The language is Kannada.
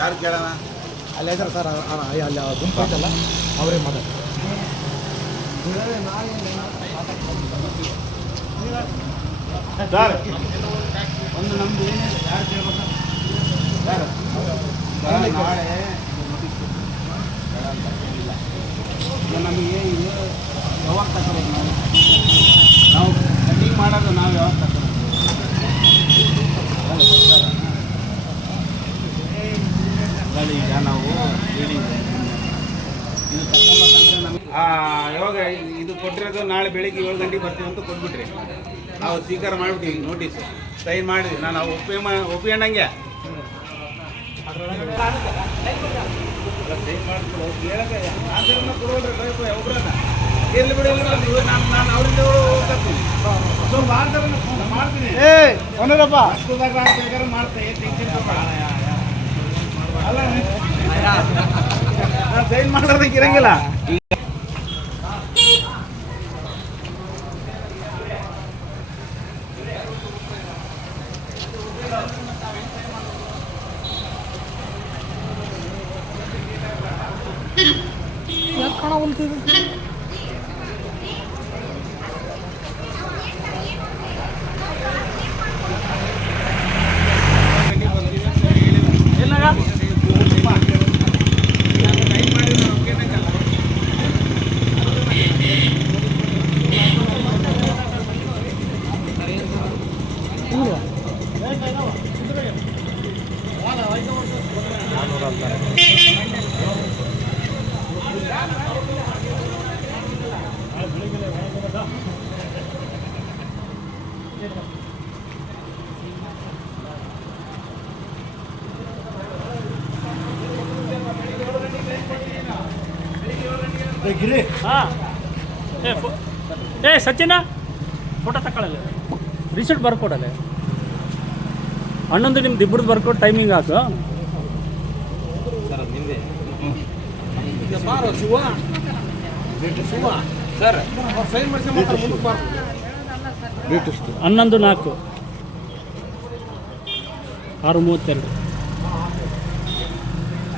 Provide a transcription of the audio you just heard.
ಯಾರು ಕೇಳೋಣ? ಅಲ್ಲಿ ಇದ್ದಾರೆ ಸರ್, ಅಲ್ಲಿ ಗುಂಪು ಐತಲ್ಲ ಅವರೇ ಮಾತಾಡ್ತಾರೆ. ಸರ್ ಒಂದು ನಮ್ದು ಏನಿದೆ ಯಾರು ಕೇಳ್ಬೇಕು ಸರ್? ನಾಳೆ ನಮಗೆ ಇದು ಯಾವಾಗ ತಗೊಳ್ಳೋದು? ನಾವು ಕಟಿಂಗ್ ಮಾಡೋದು ನಾವು ಯಾವಾಗ ತಗೊಳ್ಳೋದು? ಈಗ ನಾವು ಹೇಳಿ ಇದು ತಗೊಂಬಂದ್ರೆ ನಮಗೆ ಯಾವಾಗ ಇದು ಕೊಟ್ಟಿರೋದು ನಾಳೆ ಬೆಳಿಗ್ಗೆ 7 ಗಂಟೆಗೆ ಬರ್ತೀವಿ ಅಂತ ಕೊಟ್ಬಿಟ್ರಿ. ನಾವು ಸ್ವೀಕಾರ ಮಾಡಿಬಿಟ್ಟಿವಿ, ನೋಟಿಸ್ ಸೈನ್ ಮಾಡಿದ್ವಿ. ನಾನು ಒಪ್ಪಿಕೊಂಡಂಗೆ ಸೈನ್ ಮಾಡ್ಕೊಳ್ಳೋ ಕೇಳಕ್ಕೆ ಒಬ್ಬರನ್ನ ಇರ್ಲಿ ಬಿಡಿ, ನಾನು ಅವರಿಂದ ಹೋಗ್ತೀನಿ. ಸೊ ಮಾಡ್ತೀನಿ ಒಂದರಪ್ಪ ಬೇಕಾದ್ರೆ ಮಾಡ್ತೇನೆ. ಅಲ್ಲ ನಾನು ಸೈನ್ ಮಾಡೋದಕ್ಕೆ ಇರಂಗಿಲ್ಲ. ಯಾಕೆ ಕಾಣವಲ್ತಿದೆ? ಗಿರಿ ಹಾಂ ಸಚಿನ ಫೋಟೋ ತಗೊಳ್ಳಲ್ಲ, ರಿಸಿಪ್ಟ್ ಬರ್ಕೊಡಲ್ಲ. ಹನ್ನೊಂದು ನಿಮ್ದು ಇಬ್ಬರದ್ದು ಬರ್ಕೊಟ್ಟು ಟೈಮಿಂಗ್ ಹಾಕು. ಸರ್ 11/4 6:32